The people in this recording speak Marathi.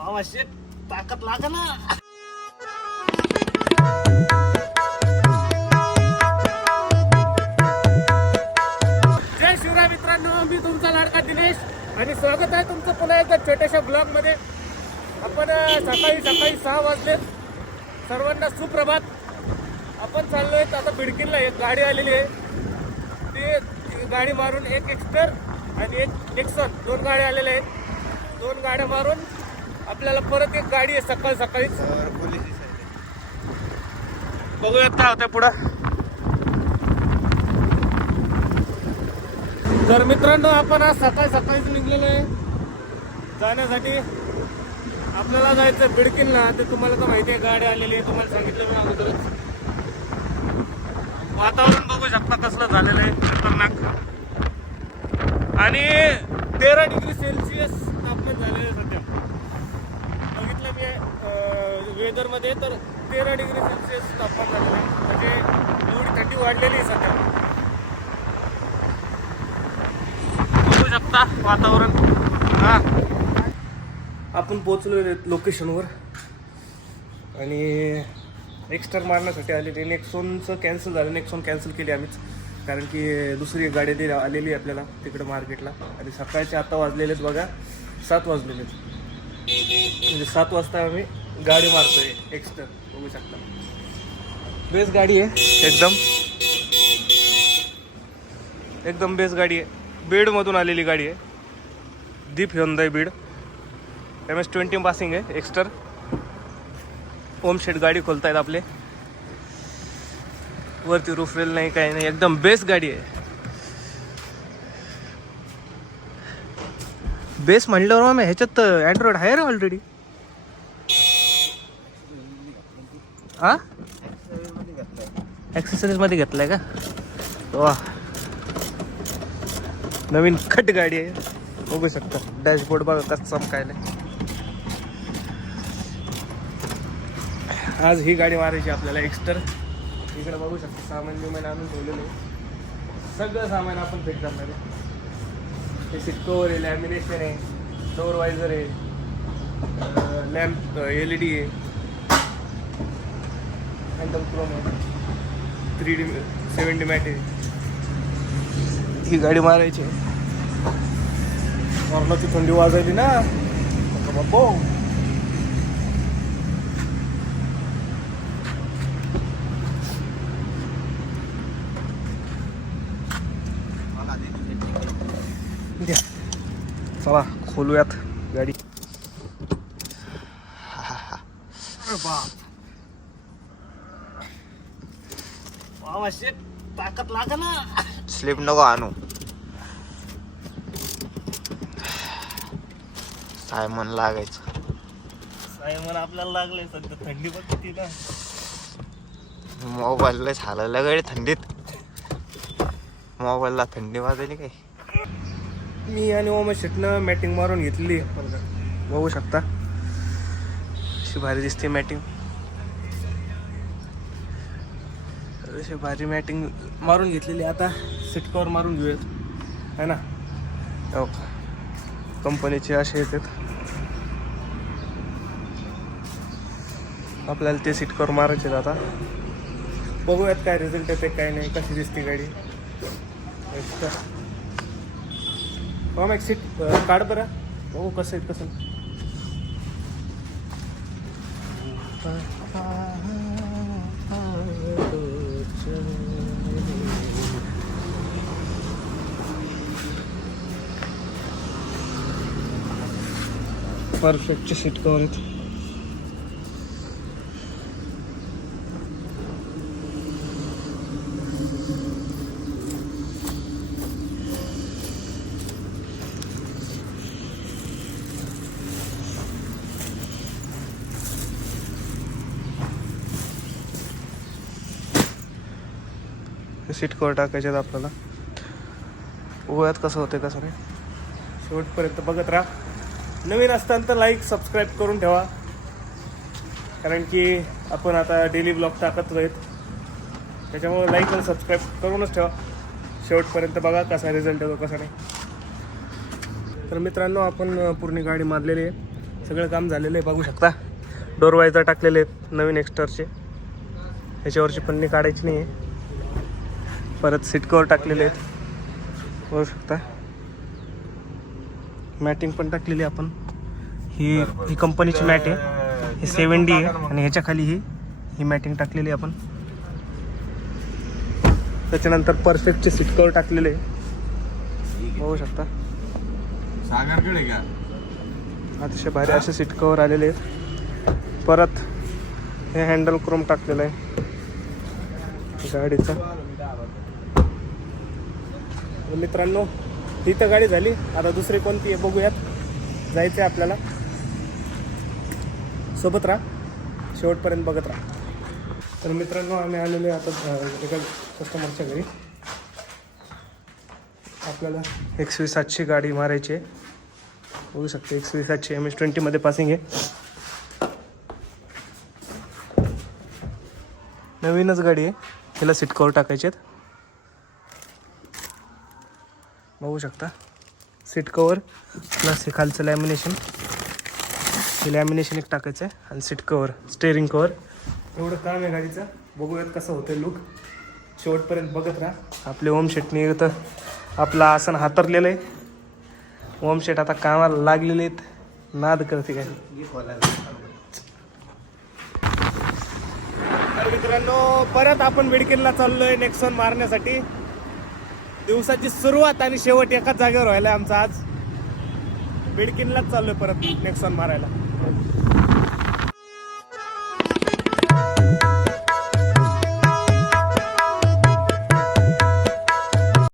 अवश्य ताकद लागा ना. जय शिवराय मित्रांनो, मी तुमचा लाडका दिनेश आणि स्वागत आहे तुमचं पुन्हा एकदा छोट्याशा ब्लॉग मध्ये. आपण सकाळी 6 वाजले. सर्वांना सुप्रभात. आपण चाललोय आता बिडकीनला. एक गाडी आलेली आहे, ती गाडी मारून एक एक्स्टर आणि एक नेक्सॉन, 2 गाड्या आलेल्या आहेत. 2 गाड्या मारून आपल्याला परत एक गाडी आहे सकाळीच. बघूयात काय होतं पुढं. तर मित्रांनो, आपण आज सकाळीच निघलेलो आहे जाण्यासाठी. आपल्याला जायचं बिडकीनला. ते तुम्हाला तर माहिती आहे, गाडी आलेली आहे, तुम्हाला सांगितलं मी अगोदरच. वातावरण बघू शकता कसलं झालेलं आहे, खतरनाक. आणि 13 डिग्री सेल्सिअस तापमान झालेलं आहे सध्या. बघितलं मी वेदरमध्ये, तर 13 डिग्री सेल्सिअस तापमान झालेलं आहे. म्हणजे एवढी थंडी वाढलेली आहे सध्या. बघू शकता वातावरण. हा, आपण पोचलो लोकेशनवर आणि एक्स्टर मारण्यासाठी आलेली. नेक्सॉनचं कॅन्सल झालं. नेक्सॉन कॅन्सल केली आम्हीच, कारण की दुसरी एक गाडी आलेली आपल्याला तिकडे मार्केटला. आणि सकाळचे आता वाजलेले आहेत बघा, 7 वाजलेले आहेत. म्हणजे 7 वाजता आम्ही गाडी मारतोय एक्स्टर. बघू शकता बेस्ट गाडी आहे, एकदम बेस्ट गाडी आहे. बीडमधून आलेली गाडी आहे, दीप ह्युंदाई बीड. MS-20 पासिंग आहे एक्स्टर. होम शेड गाडी खोलतायत आपले. वरती रूफ रेल नाही, काही नाही, एकदम बेस्ट गाडी आहे. बेस म्हणल्यावर मग ह्याच्यात अँड्रॉइड आहे रे ऑलरेडी. हा, ॲक्सेसरीज मध्ये घेतलाय का? वा, नवीन कट गाडी आहे. बघू शकता डॅशबोर्ड बघा कसं चमकायला. आज ही गाडी मारायची आपल्याला एक्स्टर. इकडे बघू शकता सामान बिमान आणून ठेवलेलं आहे. सगळं सामान आपण फिट करणार आहे. हे सीट कवर आहे, लॅमिनेशन आहे, डोअर वायझर आहे, लॅम्प LED आहे, हँडल क्रोम आहे, 3D 70 मॅट आहे. ही गाडी मारायची आहे. वरणाची थंडी वाजायली ना बाबो. चला खोलूयात गाडी. अवश्य ताकद लागा ना. स्लिप नको आणू. सायमन लागायचं. सायमन आपल्याला लागले सध्या. थंडी बघ किती ना. मोबाईलला झालं गाडी थंडीत. मोबाईलला थंडी वाजली काय. मी आणि ओम शेटनं मॅटिंग मारून घेतली. बघू शकता अशी भारी दिसते मॅटिंग. अशी भारी मॅटिंग मारून घेतलेली. आता सीट कवर मारून घेऊयात, है ना. हो, कंपनीचे असे येतात. आपल्याला ते सीट कवर मारायचे. आता बघूयात काय रिझल्ट येते काय नाही, कशी दिसते गाडी. हो मग सीट काढ बरं, बघू कसं आहे कसं. परफेक्टचे सीट कवर आहेत. सीट कवर टाकायचे आपल्याला. बघूयात कसं होते कसं नाही. शेवटपर्यंत बघत राहा. नवीन असताना तर लाईक सबस्क्राईब करून ठेवा, कारण की आपण आता डेली ब्लॉग टाकत राहत. त्याच्यामुळे लाईक आणि सबस्क्राईब करूनच ठेवा. शेवटपर्यंत बघा कसा रिझल्ट येतो कसा नाही. तर मित्रांनो, आपण पूर्ण गाडी मारलेली आहे. सगळं काम झालेलं आहे बघू शकता. डोर वायझर टाकलेले आहेत नवीन एक्स्टरचे, ह्याच्यावरची पन्नी काढायची नाही आहे. परत सीट कवर टाकलेले आहेत बघू शकता. मॅटिंग पण टाकलेली आपण. ही कंपनीची मॅट आहे, ही 7D आहे आणि ह्याच्या खाली ही मॅटिंग टाकलेली आहे आपण. त्याच्यानंतर परफेक्टचे सीट कवर टाकलेले आहे बघू शकता. अतिशय भारी असे सीट कवर आलेले आहेत. परत हे हँडल क्रोम टाकलेलं आहे गाडीचं. मित्रांनो ही तर गाडी झाली, आता दुसरी कोणती आहे बघूयात. जायचं आहे आपल्याला, सोबत राहा, शेवटपर्यंत बघत राहा. तर मित्रांनो आम्ही आलेलो आहे आता एका कस्टमरच्या घरी. आपल्याला XV700 गाडी मारायची आहे बघू शकते. XV700 MS-20 मध्ये पासिंग आहे. नवीनच गाडी आहे, हिला सीट कवर टाकायचे आहेत बघू शकता. सीट कवर प्लस हे खालचं लॅमिनेशन, हे लॅमिनेशन एक टाकायचं आहे आणि सीट कवर, स्टेअरिंग कवर, एवढं काम आहे गाडीचं. बघूयात कसं होतं लुक, शेवटपर्यंत बघत राहा. आपले ओम शेटने तर आपलं आसन हातरलेलं आहे. ओम शेट आता कामाला लागलेले आहेत, नाद करते काय. तर मित्रांनो परत आपण बिडकीनला चाललोय नेक्सॉन मारण्यासाठी. दिवसाची सुरुवात आणि शेवट एकाच जागेवर व्हायला आमचा आज. बिडकीनलाच चाललोय परत नेक्सॉन मारायला.